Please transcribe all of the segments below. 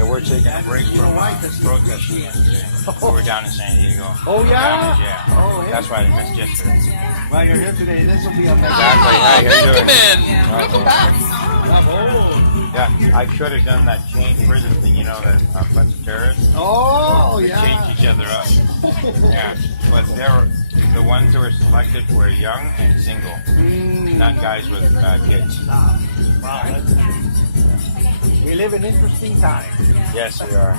Yeah, we're taking a break from protesting yesterday. We were down in San Diego. Oh, yeah? Yeah. Oh, hey. That's why they missed yesterday. Well, you're here today. This will be a Exactly. Hi, how you doing? Welcome back. Yeah, I could have done that chain prison thing, you know, that a bunch of terrorists. Oh, They yeah. changed each other up. Yeah, but the ones who were selected were young and single, not guys with kids. Wow, we live in interesting times. Yes, we are.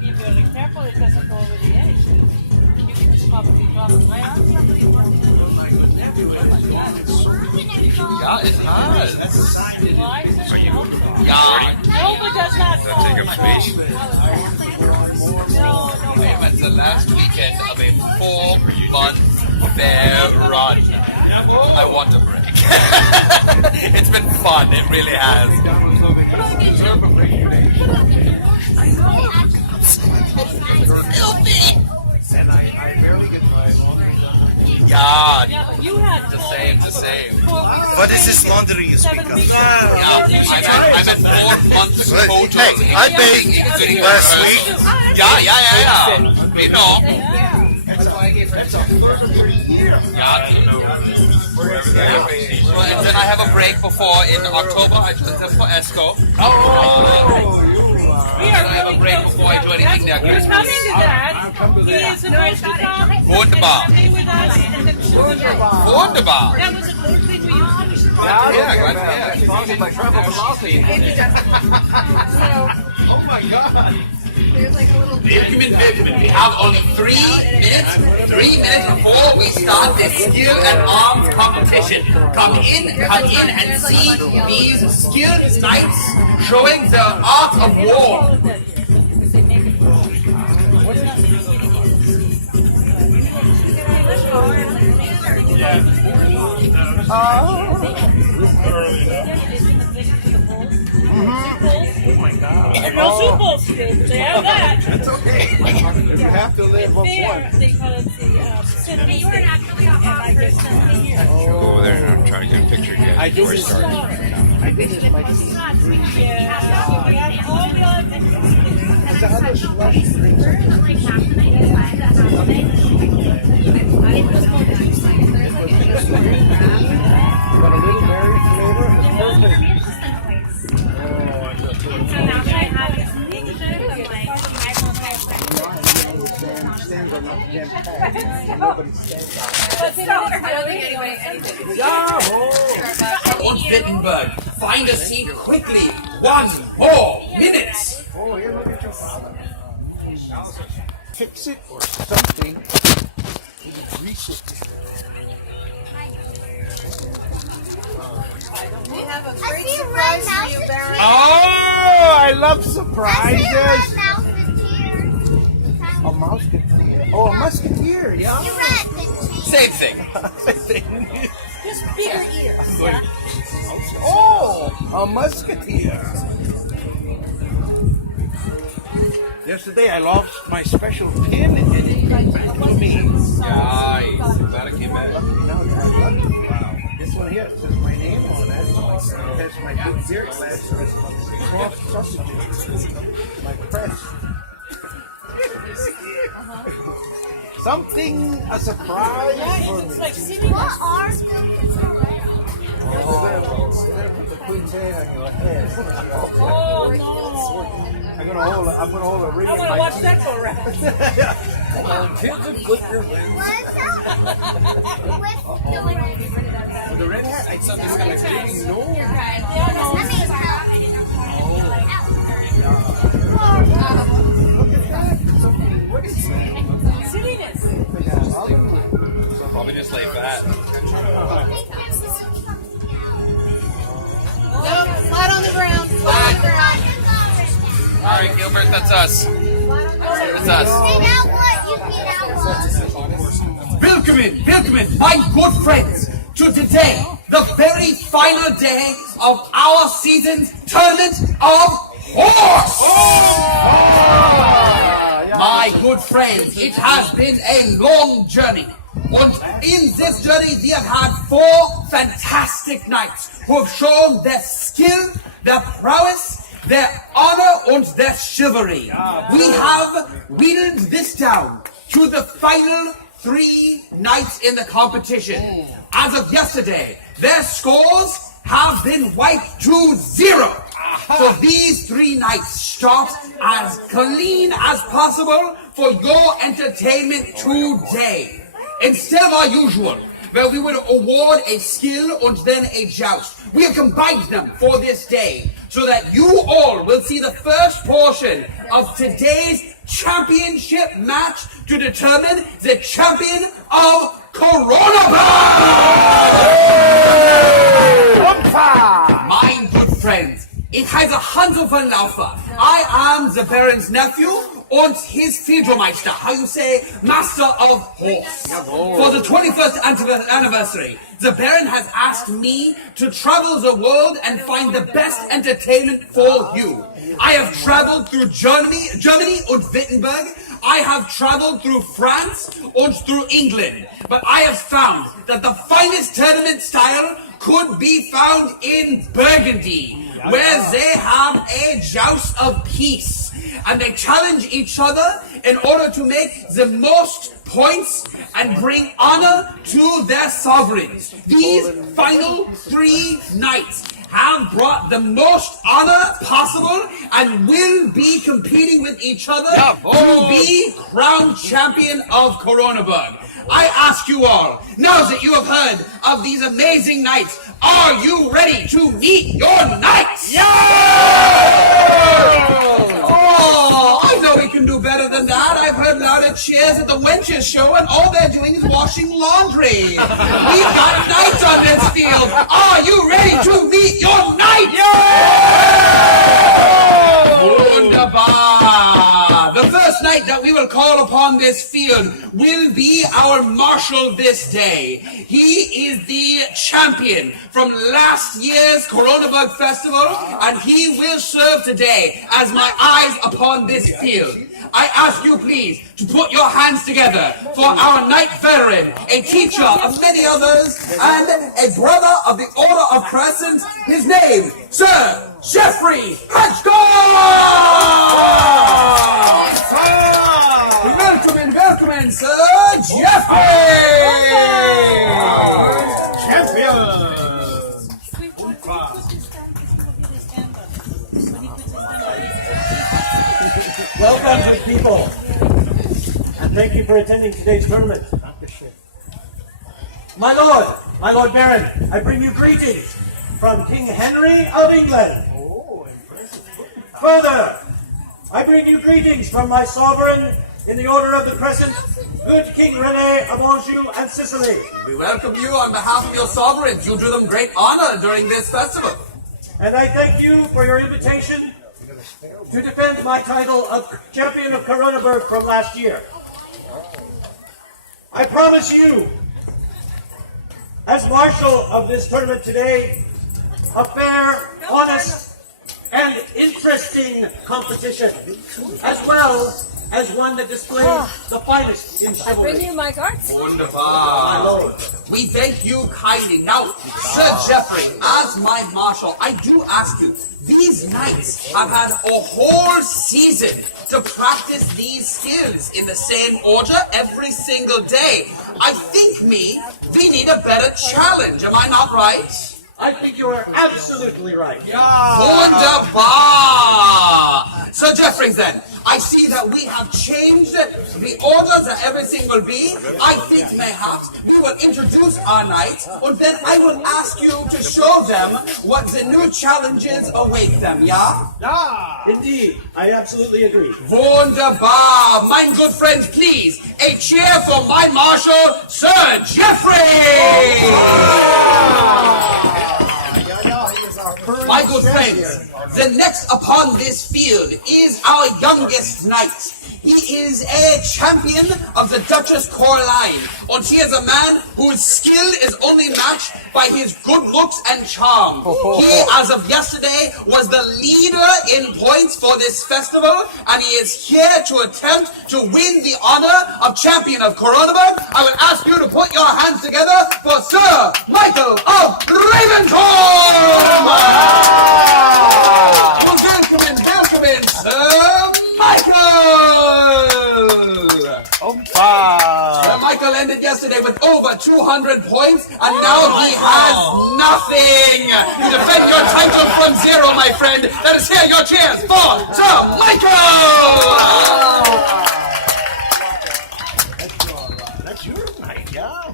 Be very careful because of over the edge. You can just probably drop it right on somebody. Oh my God. Ja, es hat. Well, I certainly hope so. Ja. I hope it does not fall. Take a space. No. I went the last weekend of a 4-month bear run. I want a break. It's been fun, it really has. Filthy! And I barely get my laundry done. Yeah, Yeah, but you had the same. What is this laundry you speak of? Yeah, I'm at 4 months total. Hey, I baked last week. Yeah. We know. That's why I gave her a year. Yeah. Well, and then I have a break before in October. I took them for ESCO. We I are have a really break close before I do anything there. We're coming to that. He is supposed to come Wunderbar. and be with us. Wunderbar. That was a good thing we used to do. Yeah. As long as my travel velocity. Oh my God. Willkommen. We have only 3 minutes before we start the skill and arms competition. Come in and see these skilled knights showing the art of war. Oh my God. No Super Bowl today, they have that. It's okay. You have to live up There, one. they call it the cinema You were actually and I guess something here. Go over there and try to get a picture yet I before do it this. starts. I think it's my Yeah, so we have all the other things. Is that how the slush drinks are? like half the night is fine, that half the night. It was called Got a little berry flavor. It's perfect. So now that I have this mini bit of like, I won't have Stands are not jam-packed. And nobody stands out. But Und Wittenberg, find a seat quickly. 1 more minute. Oh, here, look at your father. Fix it or something. Grease it. We have a great surprise for you, Barry. Oh, I love surprises. A mouse is here. A musketeer. Oh, a musketeer, yeah. You read, didn't you? Same thing. just bigger ears. Oh, a musketeer. Yesterday I lost my special pin and it came back to me. Nice. Glad it came back. Wow. This one here says my name on it. It has my big beer glass with cross sausages. My crest. Something, a surprise for It's me. like sitting What are those? They're gonna put the queen's head on your head. Oh no. I'm gonna hold a ring I in want to my watch teeth. that go around. Put your wings. What is that? With The red hat, I thought they were gonna really know. Yeah, no. I mean, What is that? Silliness. Probably just lay fat. Nope, flat on the ground. Flat on the ground. All right, Gilbert, that's us. It's us. Now what? You get out. Willkommen, my good friends, to today, the very final day of our season's tournament of horse. My good friends, it has been a long journey. And in this journey, we have had 4 fantastic knights who have shown their skill, their prowess, their honor, and their chivalry. We have whittled this down to the final 3 nights in the competition. As of yesterday, their scores have been wiped to 0. So these 3 nights start as clean as possible for your entertainment today. Instead of our usual, where we would award a skill and then a joust, we have combined them for this day so that you all will see the first portion of today's championship match to determine the champion of Koroneburg! My good friends, ich heiße Hansel von Laufer. I am the Baron's nephew and his Fiedlermeister, how you say, master of horse. For the 21st anniversary, the Baron has asked me to travel the world and find the best entertainment for you. I have traveled through Germany and Wittenberg. I have traveled through France and through England. But I have found that the finest tournament style could be found in Burgundy, where they have a joust of peace. And they challenge each other in order to make the most points and bring honor to their sovereigns. These final 3 nights have brought the most honor possible and will be competing with each other to be crowned champion of Koroneburg. I ask you all, now that you have heard of these amazing nights, are you ready to meet your knights? Oh, I know we can do better than that. I've heard louder cheers at the wenches show and all they're doing is washing laundry. We've got knights on this field. Are you ready to meet your knights? Wunderbar. The first knight that we will call upon this field will be our marshal this day. He is the champion from last year's Koroneburg Festival, and he will serve today as my eyes upon this field. I ask you please to put your hands together for our knight veteran, a teacher of many others, and a brother of the Order of Crescent. His name, Sir Jeffrey Hedgegard! Welcome, Sir Jeffrey! Champion! Welcome, good people, and thank you for attending today's tournament. My Lord Baron, I bring you greetings from King Henry of England. Further, I bring you greetings from my sovereign in the Order of the Crescent, good King Rene of Anjou and Sicily. We welcome you on behalf of your sovereigns. You do them great honor during this festival. And I thank you for your invitation to defend my title of champion of Koroneburg from last year. I promise you, as marshal of this tournament today, a fair, honest, and interesting competition, as well as one that displays the finest in chivalry. Bring you my cards. Wunderbar. My lord. We thank you kindly. Now, Sir Jeffrey, as my marshal, I do ask you, these knights have had a whole season to practice these skills in the same order every single day. I think we need a better challenge. Am I not right? I think you are absolutely right. Wunderbar! Sir Jeffrey, then, I see that we have changed the orders that everything will be. I think mayhaps we will introduce our knights, and then I will ask you to show them what the new challenges await them, yeah? Indeed, I absolutely agree. Wunderbar! My good friends, please, a cheer for my marshal, Sir Jeffrey! My good friends, the next upon this field is our youngest knight. He is a champion of the Duchess Coraline, and he is a man whose skill is only matched by his good looks and charm. He, as of yesterday, was the leader in points for this festival, and he is here to attempt to win the honor of champion of Koroneburg. I will ask you to put your hands together for Sir Michael of Ravenstorm! with over 200 points, and now he has nothing. You defend your title from zero, my friend. Let us hear your cheers for Sir Michael! That's your night, yeah.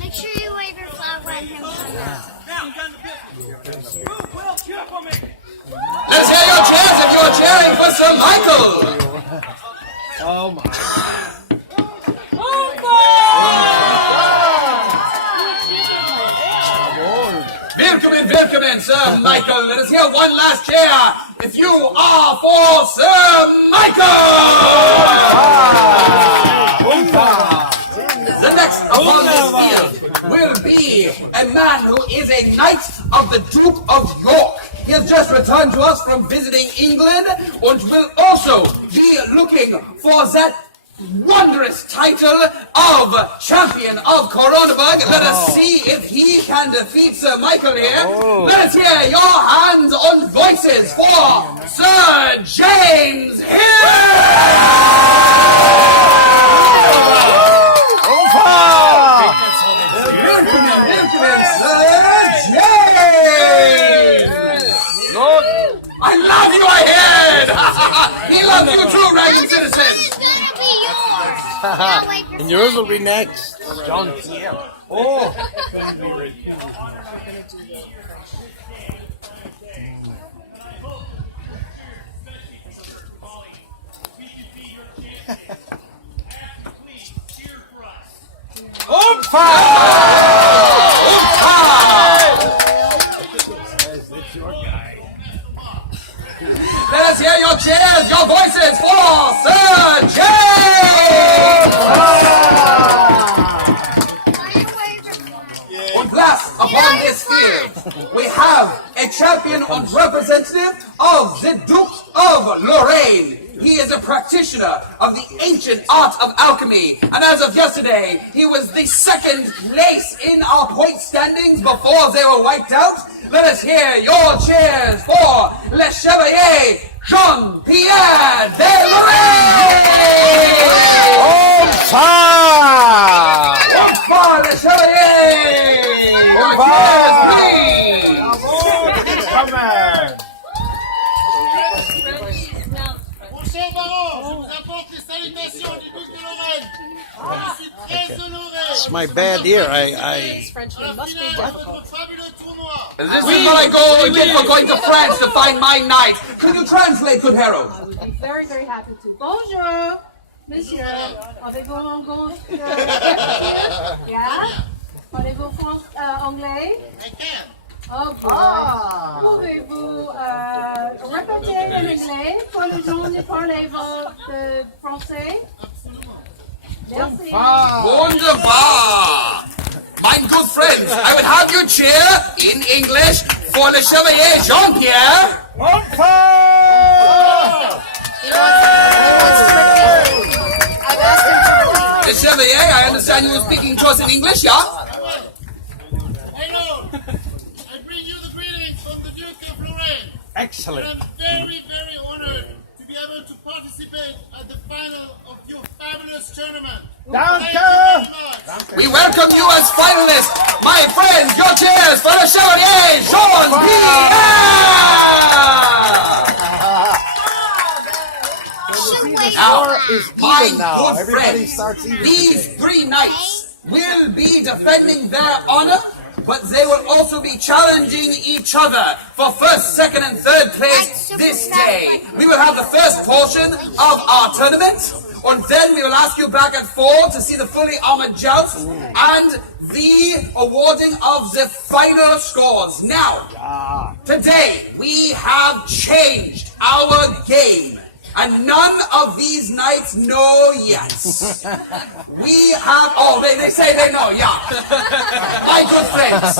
Make sure you wave your flag when him comes out. Let's hear your cheers if you're cheering for Sir Michael! Oh my. Willkommen, Sir Michael. Let us hear one last cheer if you are for Sir Michael! The next upon this field will be a man who is a knight of the Duke of York. He has just returned to us from visiting England and will also be looking for that wondrous title of champion of Koroneburg. Let us see if he can defeat Sir Michael here. Let us hear your hands on voices for Sir James Hill! I love you, I heard! He loves you too, Dragon Citizen! It's gonna be yours. Now wave your And yours will be next. John Pierre. Oh. Let us hear your cheers, your voices for Sir James! And last upon this field, we have a champion and representative of the Duke of Lorraine. He is a practitioner of the ancient art of alchemy, and as of yesterday, he was the second place in our point standings before they were wiped out. Let us hear your cheers for Le Chevalier Jean-Pierre de Lorraine! Bonsoir, Le Chevalier! Your cheers, please! Come on. Mon cher baron, je vous apporte les salutations du duc de Lorraine. Je suis très honoré. It's my bad ear. I À la finale de votre fabuleux tournoi. This is what I get for going to France to find my knight. Could you translate, good Harold? I would be very, very happy to. Bonjour, monsieur. Avez-vous un bon Yeah? Parlez-vous anglais? I can. Oh boy. Pouvez-vous répéter en anglais pour les gens qui parlent français? Merci. Wunderbar! My good friends, I would have you cheer in English for Le Chevalier Jean-Pierre. Le Chevalier, I understand you were speaking to us in English, yeah? Hello. I bring you the greetings from the Duke of Lorraine. excellent. I'm very, very honored to be able to participate at the final of your fabulous tournament. Thank you very much. We welcome you as finalists. My friends, your cheers for Le Chevalier Jean-Pierre! Now, my good friends, these three knights will be defending their honor, but they will also be challenging each other for first, second, and third place this day. We will have the first portion of our tournament, and then we will ask you back at 4 to see the fully armored joust and the awarding of the final scores. Now, today we have changed our game. And none of these knights know yet. We have, they say they know, yeah. My good friends,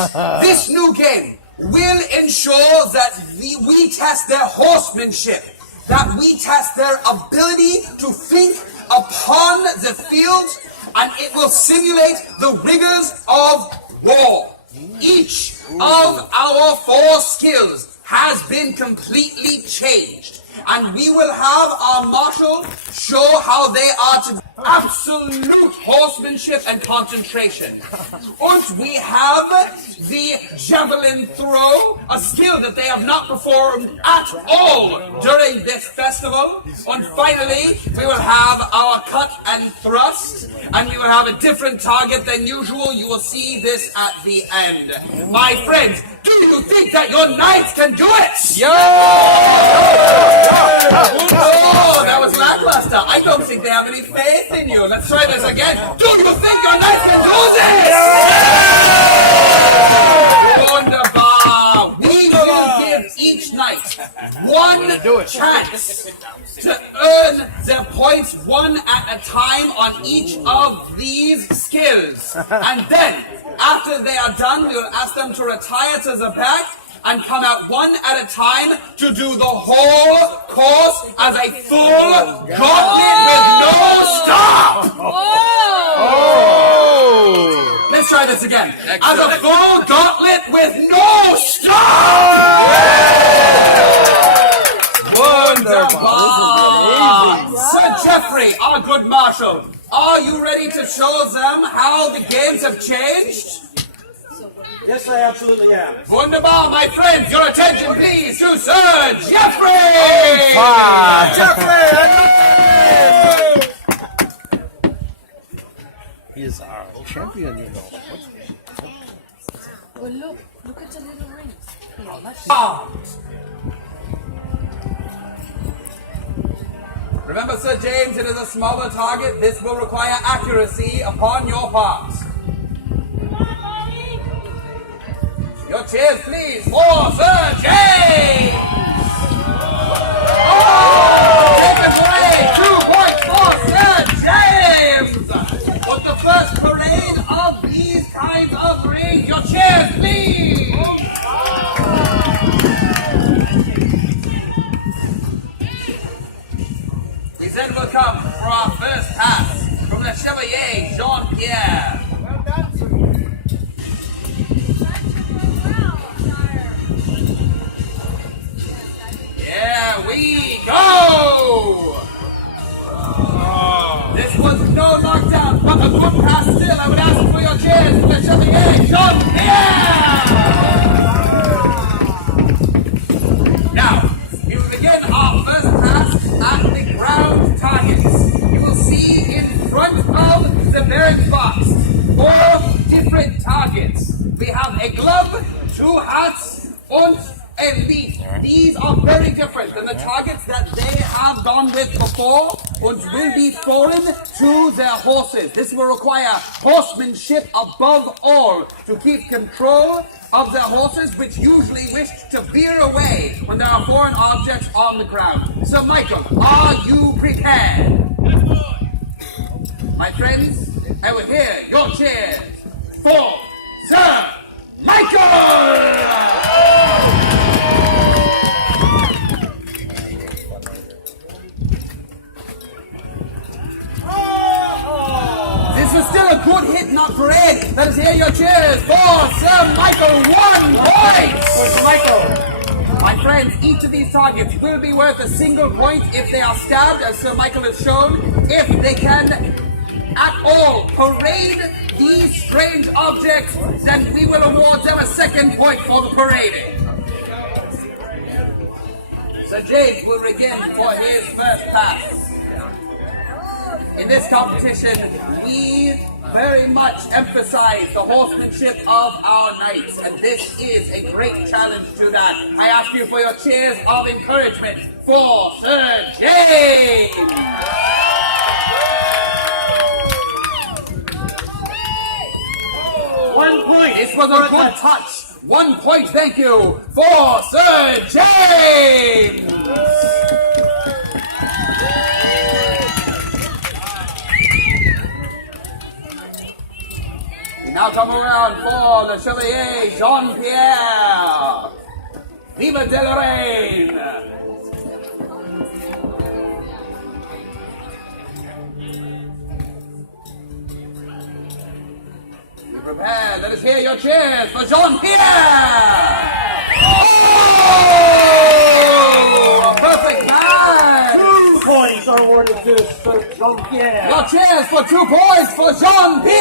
this new game will ensure that we test their horsemanship, that we test their ability to think upon the field, and it will simulate the rigors of war. Each of our 4 skills has been completely changed. and we will have our marshal show how they are to absolute horsemanship and concentration. And we have the javelin throw, a skill that they have not performed at all during this festival. And finally, we will have our cut and thrust, and we will have a different target than usual. You will see this at the end. My friends, do you think that your knights can do it? Oh, that was lackluster. I don't think they have any faith in you. Let's try this again. Do you think your knights can do this? Wonderful. We will give each knight one chance to earn their points one at a time on each of these skills. And then, after they are done, we will ask them to retire to the back and come out one at a time to do the whole course as a full gauntlet with no stop! Oh! Let's try this again. As a full gauntlet with no stop! Wonderful! Sir Geoffrey, our good marshal, are you ready to show them how the games have changed? Yes, I absolutely am. Wunderbar, my friends, your attention please to Sir Geoffrey! He is our champion, you know. Well, look at the little rings. Here, much Remember, Sir James, it is a smaller target. This will require accuracy upon your part. Your cheers, please, for Sir James! Oh! Second parade, 2 points for Sir James! With the first parade of these kinds of rings, your cheers, please! We then will come for our first pass from the Chevalier Jean-Pierre. There we go! This was no knockdown, but a good pass still. I would ask for your cheers for the Chevalier Jean-Pierre! Now, we will begin our first pass at the ground targets. You will see in front of the barracks box 4 different targets. We have a glove, 2 hats, and a leaf. These are very different than the targets that they have gone with before and will be foreign to their horses. This will require horsemanship above all to keep control of their horses, which usually wish to veer away when there are foreign objects on the ground. So, Michael, are you prepared? My friends, I will hear your cheers for Sir Michael! This was still a good hit, not parade. Let us hear your cheers for Sir Michael. 1 point! Sir Michael. My friends, each of these targets will be worth a single point if they are stabbed, as Sir Michael has shown. If they can at all parade these strange objects, then we will award them a second point for the parading. Sir James will begin for his first pass. In this competition, we very much emphasize the horsemanship of our knights, and this is a great challenge to that. I ask you for your cheers of encouragement for Sir James! 1 point. This was a good touch. 1 point, thank you, for Sir James! We now come around for the Chevalier Jean-Pierre. Viva de la Reine! Be prepared. Let us hear your cheers for Jean-Pierre! Oh! A perfect match! awarded to Sir Jean-Pierre. Your cheers for 2 points for Jean-Pierre!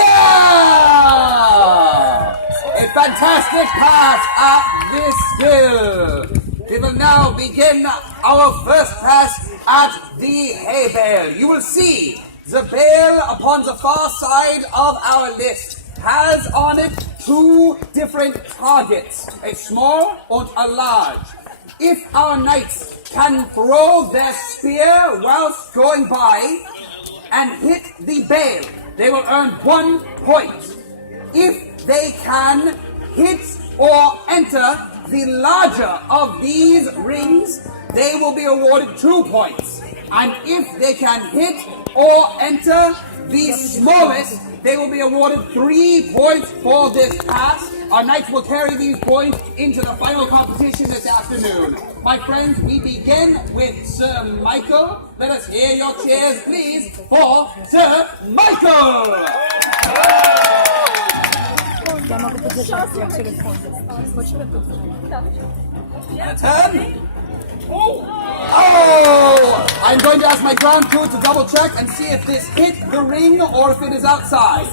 A fantastic pass at this skill. We will now begin our first pass at the hay bale. You will see the bale upon the far side of our list has on it 2 different targets, a small and a large. If our knights can throw their spear whilst going by and hit the bale, they will earn 1 point. If they can hit or enter the larger of these rings, they will be awarded 2 points. And if they can hit or enter the smallest, they will be awarded 3 points for this pass. Our knights will carry these points into the final competition this afternoon. My friends, we begin with Sir Michael. Let us hear your cheers, please, for Sir Michael! And a turn. Oh! I'm going to ask my ground crew to double check and see if this hit the ring or if it is outside.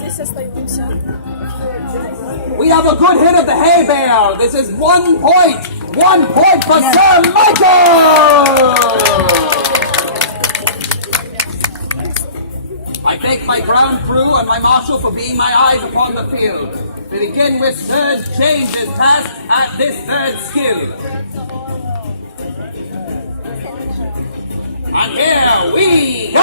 We have a good hit of the hay bale. This is 1 point. 1 point for Sir Michael! I thank my ground crew and my marshal for being my eyes upon the field. We begin with Sir James's pass at this 3rd skill. And here we go!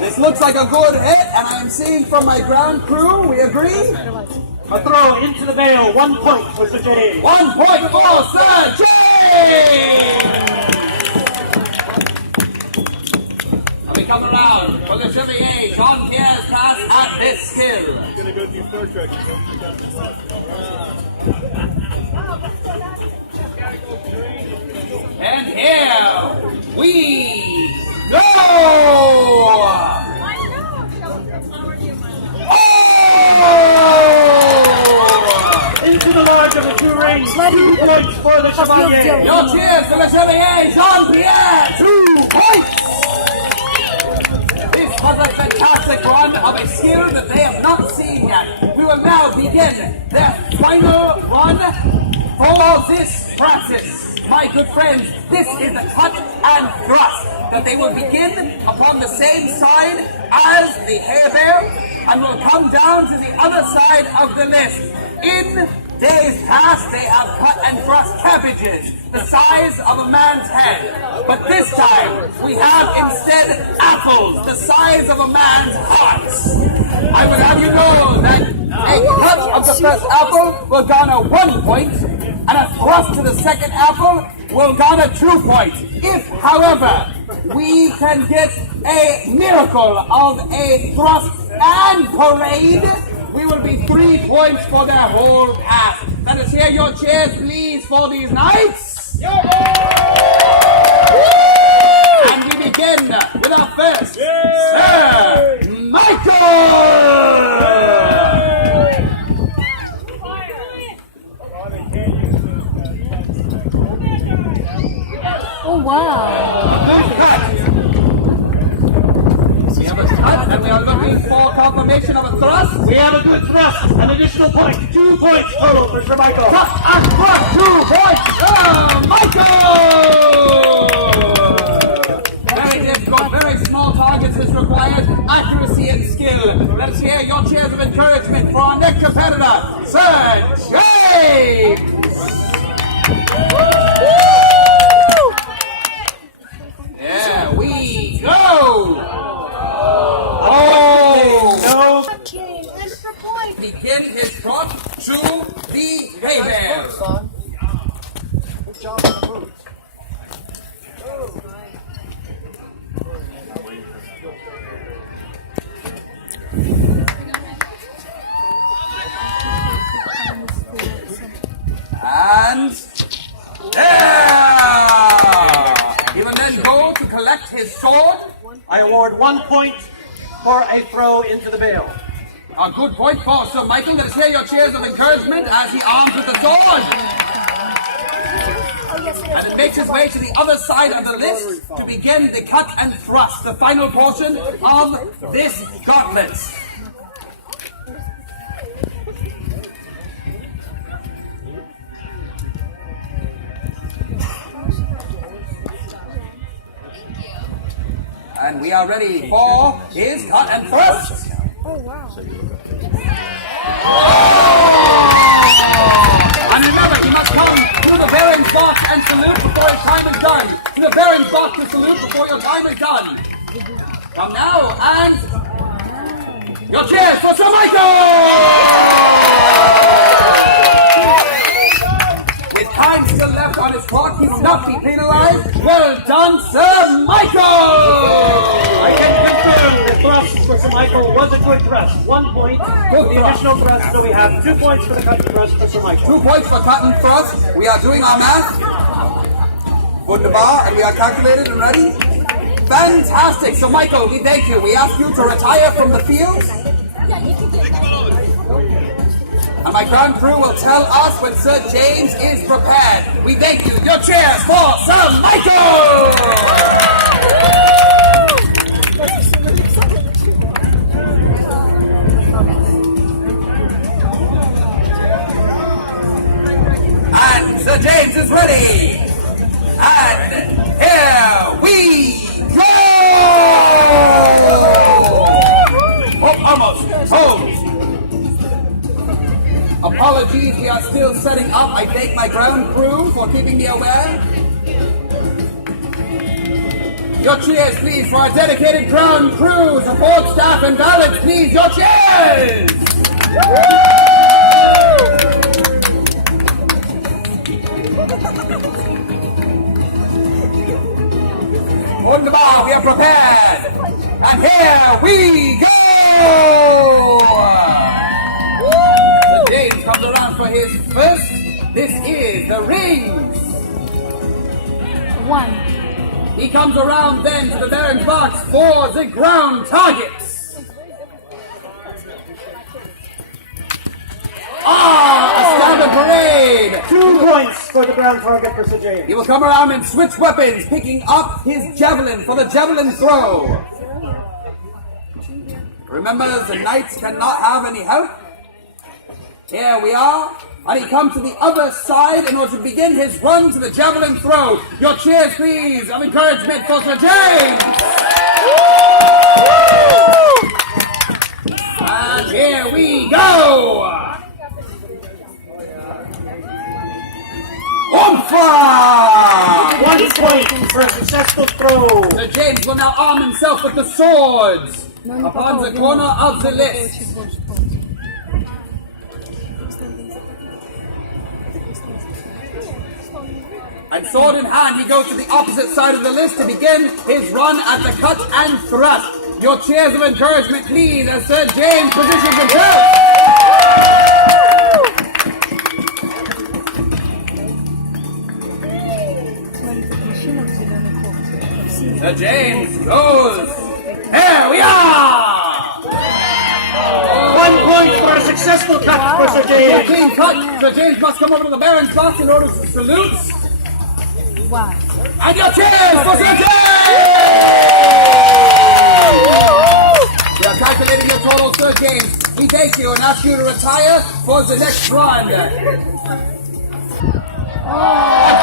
This looks like a good hit, and I am seeing from my ground crew, we agree? A throw into the bale, 1 point for Sir James. 1 point for Sir James! And we come around for the Chevalier, Jean-Pierre's pass at this skill. Gonna go do Star Trek. And here we go! Oh! Into the large of the 2 rings, 2 points for the Chevalier. Your cheers to the Chevalier, Jean-Pierre, 2 points! This was a fantastic run of a skill that they have not seen yet. We will now begin their final run for this practice. My good friends, this is the cut and thrust that they will begin upon the same side as the hay bale and will come down to the other side of the list. In days past, they have cut and thrust cabbages the size of a man's head. But this time, we have instead apples the size of a man's heart. I would have you know that a cut of the first apple will garner 1 point, and a thrust to the second apple will garner 2 points. If, however, we can get a miracle of a thrust and parade, we will be 3 points for their whole pass. Let us hear your cheers, please, for these knights. And we begin with our first, Sir Michael! Oh, wow. We have a cut, and we are looking for confirmation of a thrust. We have a good thrust, an additional point, 2 points total for Sir Michael. Cut and thrust, 2 points, Sir Michael! Very difficult, very small targets is required, accuracy and skill. Let's hear your cheers of encouragement for our next competitor, Sir James! There we go! Oh! Okay, extra point. Begin his trot to the hay bale. Good job on the boots. And there! He will then go to collect his sword. I award 1 point for a throw into the bale. A good point for Sir Michael. Let's hear your cheers of encouragement as he arms with the sword. and it makes its way to the other side of the list to begin the cut and thrust, the final portion of this gauntlet. And we are ready for his cut and thrust. Oh, wow. And remember, he must come to the bearing's box and salute before his time is done. To the bearing's box to salute before your time is done. Come now, and your cheers for Sir Michael! With time still left on his clock, he will not be penalized. Well done, Sir Michael! I can confirm the thrust for Sir Michael was a good thrust. 1 point for the additional thrust, so we have 2 points for the cut and thrust for Sir Michael. 2 points for cut and thrust. We are doing our math. Wunderbar, and we are calculated and ready. Fantastic. So Michael, we thank you. We ask you to retire from the field. And my ground crew will tell us when Sir James is prepared. We thank you. Your cheers for Sir Michael! And Sir James is ready. And here we go! Oh, almost. Hold. Apologies, we are still setting up. I thank my ground crew for keeping me aware. Your cheers, please, for our dedicated ground crew, support staff, and valets, please. Your cheers! Wunderbar, we are prepared. And here we go! So James comes around for his first. This is the rings. 1. He comes around then to the Baron's box for the ground targets. A stab and parade! 2 points for the ground target for Sir James. He will come around and switch weapons, picking up his javelin for the javelin throw. Remember, the knights cannot have any help. Here we are. And he comes to the other side in order to begin his run to the javelin throw. Your cheers, please, of encouragement for Sir James. And here we go. Oompha! 1 point for a successful throw. Sir James will now arm himself with the swords upon the corner of the list. And sword in hand, he goes to the opposite side of the list to begin his run at the cut and thrust. Your cheers of encouragement, please, as Sir James positions himself. Sir James goes. Here we are! 1 point for a successful cut for Sir A James. clean cut. Sir James must come over to the Baron's box in order to salute. Wow. And your cheers for Sir James! We are calculating your total, Sir James. We thank you and ask you to retire for the next run. A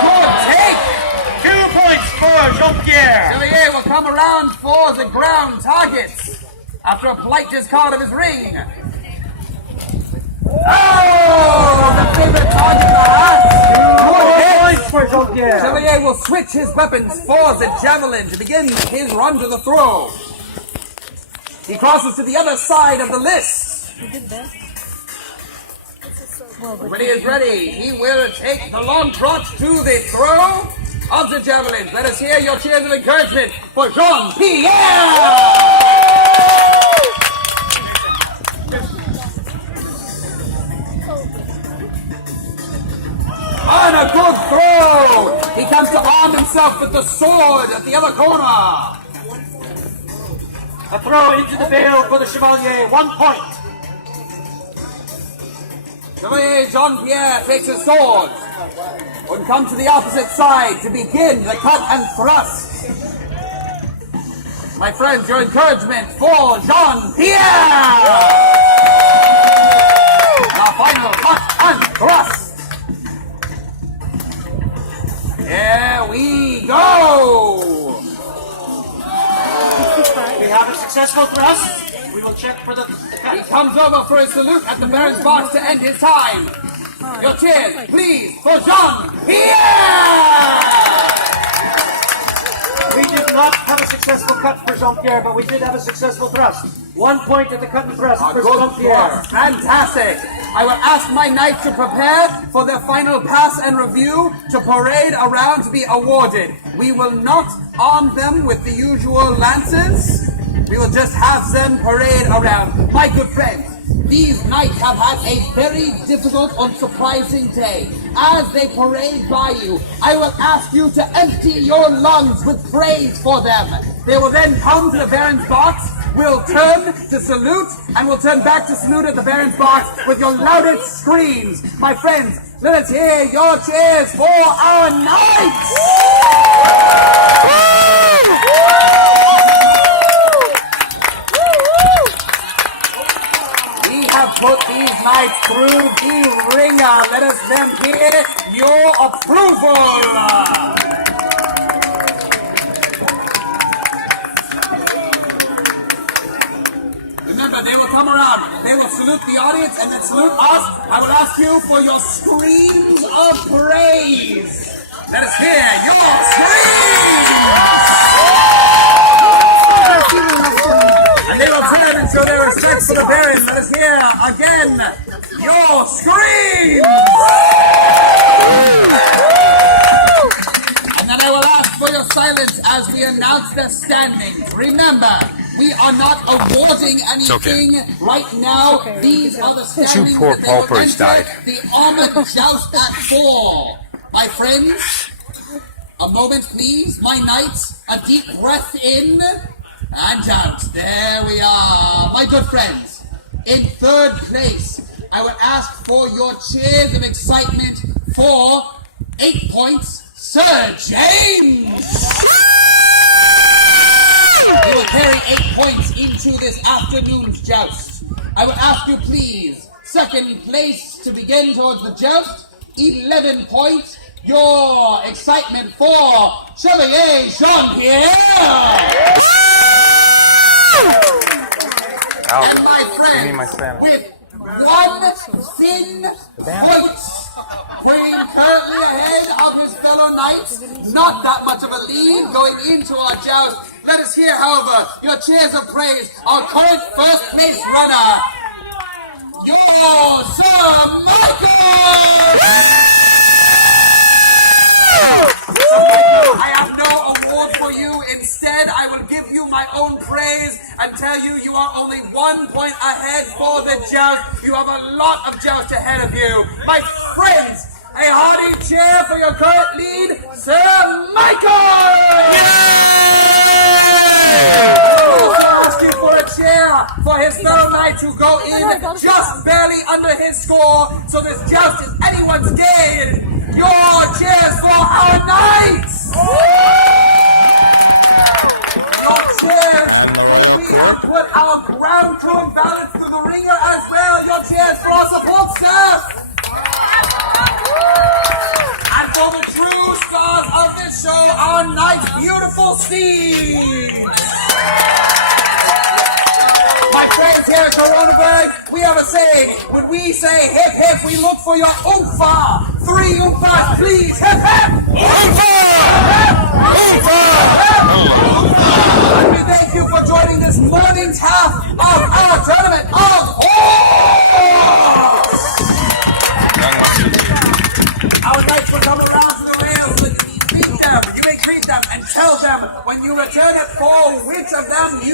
good take! 2 points for Jean-Pierre. Chevalier will come around for the ground targets after a polite discard of his ring. Oh, the favorite target of the hat. For Jean-Pierre. Chevalier will switch his weapons for the javelin to begin his run to the throw. He crosses to the other side of the list. When he is ready, he will take the long trot to the throw of the javelins. Let us hear your cheers of encouragement for Jean-Pierre! And a good throw! He comes to arm himself with the sword at the other corner. A throw into the veil for the Chevalier. 1 point. Chevalier Jean-Pierre takes his sword. and come to the opposite side to begin the cut and thrust. My friends, your encouragement for Jean-Pierre! The final cut and thrust. Here we go! We have a successful thrust. We will check for the cut. He comes over for a salute at the Baron's box to end his time. Your cheers, please, for Jean-Pierre! We did not have a successful cut for Jean-Pierre, but we did have a successful thrust. 1 point at the cut and thrust for Jean-Pierre. Fantastic. I will ask my knights to prepare for their final pass and review to parade around to be awarded. We will not arm them with the usual lances. We will just have them parade around. My good friends, these knights have had a very difficult and surprising day. As they parade by you, I will ask you to empty your lungs with praise for them. They will then come to the Baron's box, will turn to salute, and will turn back to salute at the Baron's box with your loudest screams. My friends, let us hear your cheers for our knights! Put these knights through the ringer. Let us then hear your approval. Remember, they will come around. They will salute the audience and then salute us. I will ask you for your screams of praise. Let us hear your screams. And they will turn and show their respect for the Baron. Let us hear again your screams! And then I will ask for your silence as we announce the standings. Remember, we are not awarding anything right now. These are the standings. 2 poor that they will paupers enter died. The armored joust at 4. My friends, a moment please. My knights, a deep breath in. And out. There we are. My good friends, in 3rd place, I would ask for your cheers of excitement for 8 points, Sir James! He will carry 8 points into this afternoon's joust. I would ask you please, 2nd place to begin towards the joust, 11 points, your excitement for Chevalier Jean-Pierre! And my friend, with 1 thin point, putting currently ahead of his fellow knights, not that much of a lead going into our joust. Let us hear, however, your cheers of praise, our current 1st place runner, your Sir Michael! I have no award for you. Instead, I will give you my own praise and tell you you are only 1 point ahead for the joust. You have a lot of joust ahead of you. My friends, a hearty cheer for your current lead, Sir Michael! I'll ask you for a cheer for his fellow knights who go in just barely under his score, so this joust is anyone's game. Your cheers for our knights! Your cheers, and we have put our ground crew and balance through the ringer as well. Your cheers for our support staff! And for the true stars of this show, our nice, beautiful steeds! My friends here at Koroneburg, we have a saying. When we say hip hip, we look for your oompa. 3 oompas, please. Hip hip! Oompa! And we thank you for joining this morning's half of our tournament of horse. Our knights will come around to the rails and greet them. You may greet them and tell them when you return at 4 which of them you